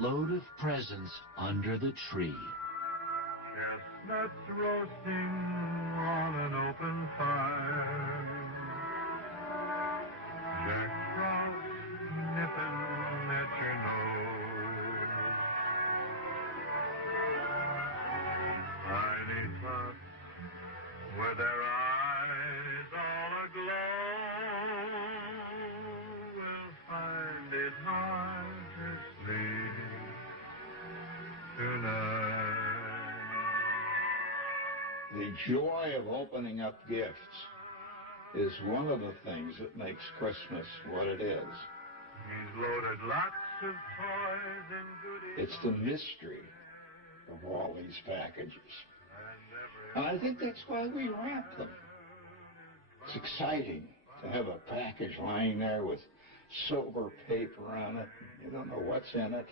load of presents under the tree. Chestnuts roasting on an open fire. Jack Frost nipping at your nose. Tiny tots with their eyes all aglow will find it hard to sleep tonight. The joy of opening up gifts is one of the things that makes Christmas what it is. He's loaded lots of toys and goodies. It's the mystery of all these packages. And I think that's why we wrap them. It's exciting to have a package lying there with silver paper on it. You don't know what's in it.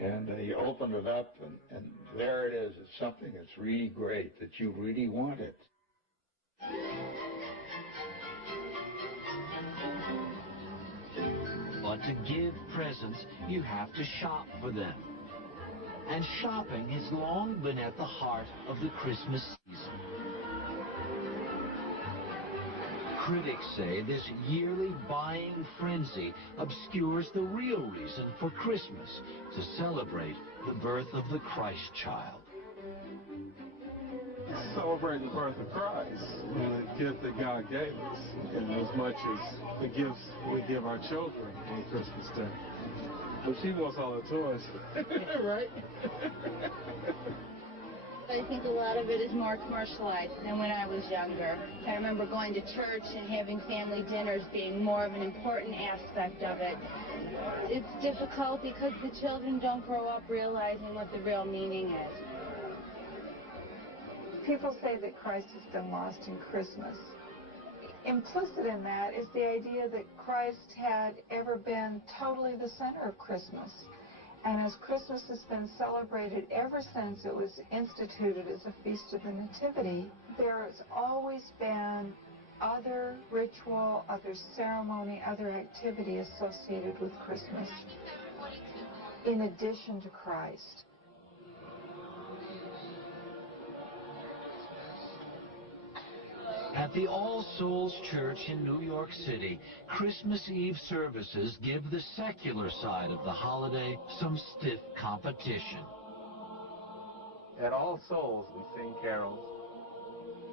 And you open it up, and there it is. It's something that's really great, that you really wanted. But to give presents, you have to shop for them. And shopping has long been at the heart of the Christmas season. Critics say this yearly buying frenzy obscures the real reason for Christmas, to celebrate the birth of the Christ child. Celebrating the birth of Christ, the gift that God gave us, and as much as the gifts we give our children on Christmas Day. But she wants all the toys, right? I think a lot of it is more commercialized than when I was younger. I remember going to church and having family dinners being more of an important aspect of it. It's difficult because the children don't grow up realizing what the real meaning is. People say that Christ has been lost in Christmas. Implicit in that is the idea that Christ had ever been totally the center of Christmas. And as Christmas has been celebrated ever since it was instituted as a feast of the Nativity, there has always been other ritual, other ceremony, other activity associated with Christmas in addition to Christ. At the All Souls Church in New York City, Christmas Eve services give the secular side of the holiday some stiff competition. At All Souls, we sing carols.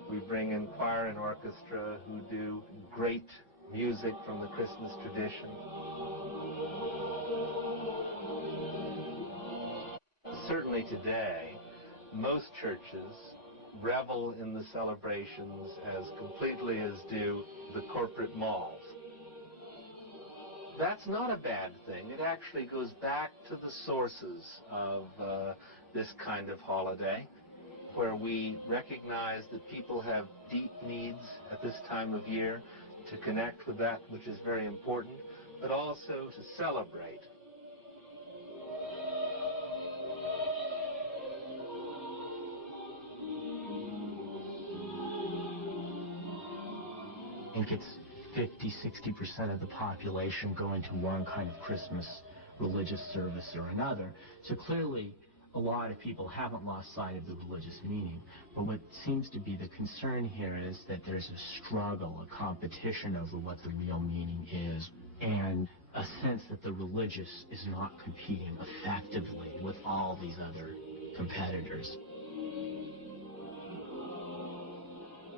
We bring in choir and orchestra who do great music from the Christmas tradition. Certainly today, most churches revel in the celebrations as completely as do the corporate malls. That's not a bad thing. It actually goes back to the sources of this kind of holiday, where we recognize that people have deep needs at this time of year to connect with that which is very important, but also to celebrate. I think it's 50–60% of the population going to one kind of Christmas religious service or another. So clearly, a lot of people haven't lost sight of the religious meaning. But what seems to be the concern here is that there's a struggle, a competition over what the real meaning is, and a sense that the religious is not competing effectively with all these other competitors.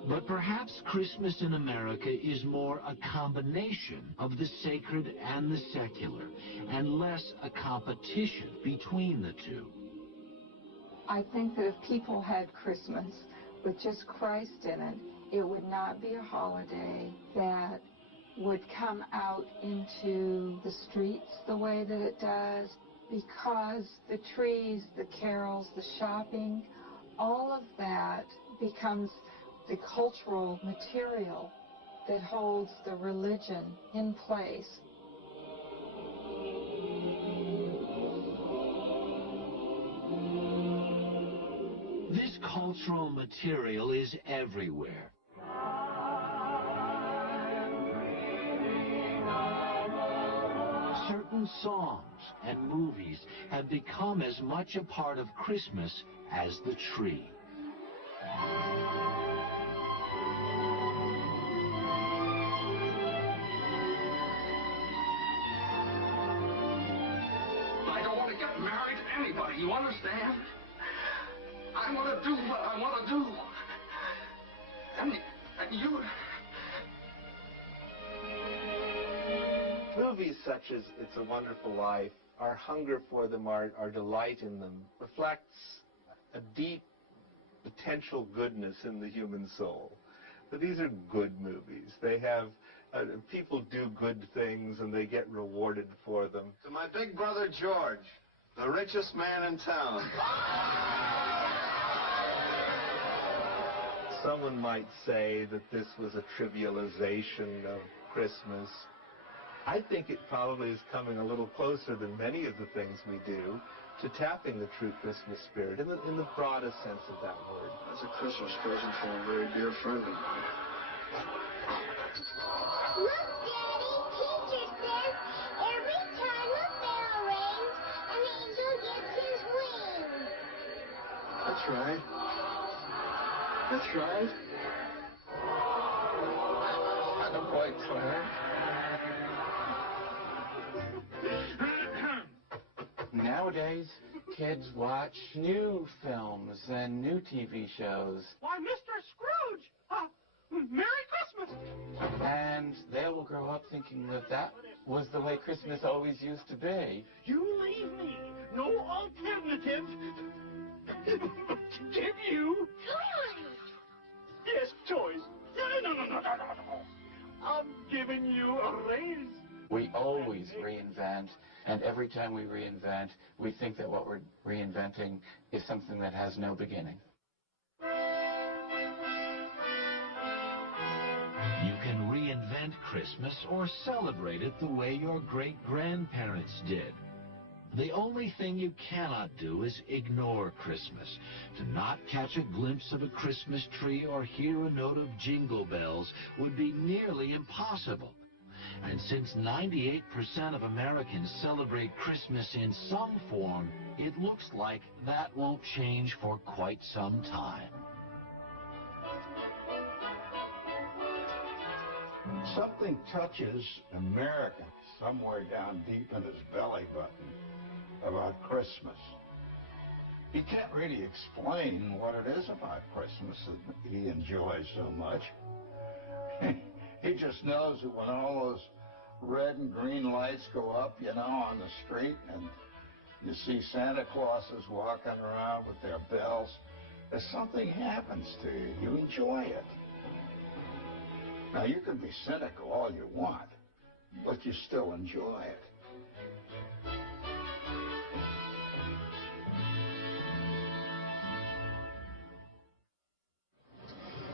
But perhaps Christmas in America is more a combination of the sacred and the secular, and less a competition between the two. I think that if people had Christmas with just Christ in it, it would not be a holiday that would come out into the streets the way that it does, because the trees, the carols, the shopping, all of that becomes the cultural material that holds the religion in place. This cultural material is everywhere. Certain certain songs and movies have become as much a part of Christmas as the tree. I don't want to get married to anybody, you understand? I want to do what I want to do. And you... Movies such as It's a Wonderful Life, our hunger for them, our delight in them, reflects a deep potential goodness in the human soul. But these are good movies. They have, people do good things and they get rewarded for them. To my big brother George, the richest man in town. Someone might say that this was a trivialization of Christmas. I think it probably is coming a little closer than many of the things we do to tapping the true Christmas spirit in the broadest sense of that word. That's a Christmas present for a very dear friend of mine. Look, Daddy, teacher says every time a bell rings, an angel gets his wings. That's right. That's right. Attaboy, Claire. Nowadays, kids watch new films and new TV shows. Why, Mr. Scrooge! Merry Christmas! And they will grow up thinking that that was the way Christmas always used to be. You leave me no alternative to give you... Toys! Yes, toys. No. I'm giving you a raise. We always reinvent, and every time we reinvent, we think that what we're reinventing is something that has no beginning. You can reinvent Christmas or celebrate it the way your great-grandparents did. The only thing you cannot do is ignore Christmas. To not catch a glimpse of a Christmas tree or hear a note of jingle bells would be nearly impossible. And since 98% of Americans celebrate Christmas in some form, it looks like that won't change for quite some time. Something touches American somewhere down deep in his belly button about Christmas. He can't really explain what it is about Christmas that he enjoys so much. He just knows that when all those red and green lights go up, you know, on the street, and you see Santa Clauses walking around with their bells, if something happens to you, you enjoy it. Now, you can be cynical all you want, but you still enjoy it.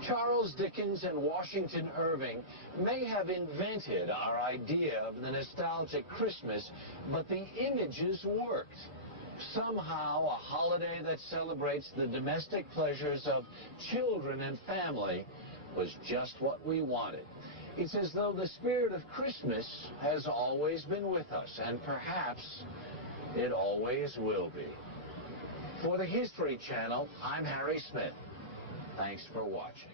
Charles Dickens and Washington Irving may have invented our idea of the nostalgic Christmas, but the images worked. Somehow, a holiday that celebrates the domestic pleasures of children and family was just what we wanted. It's as though the spirit of Christmas has always been with us, and perhaps it always will be. For the History Channel, I'm Harry Smith. Thanks for watching.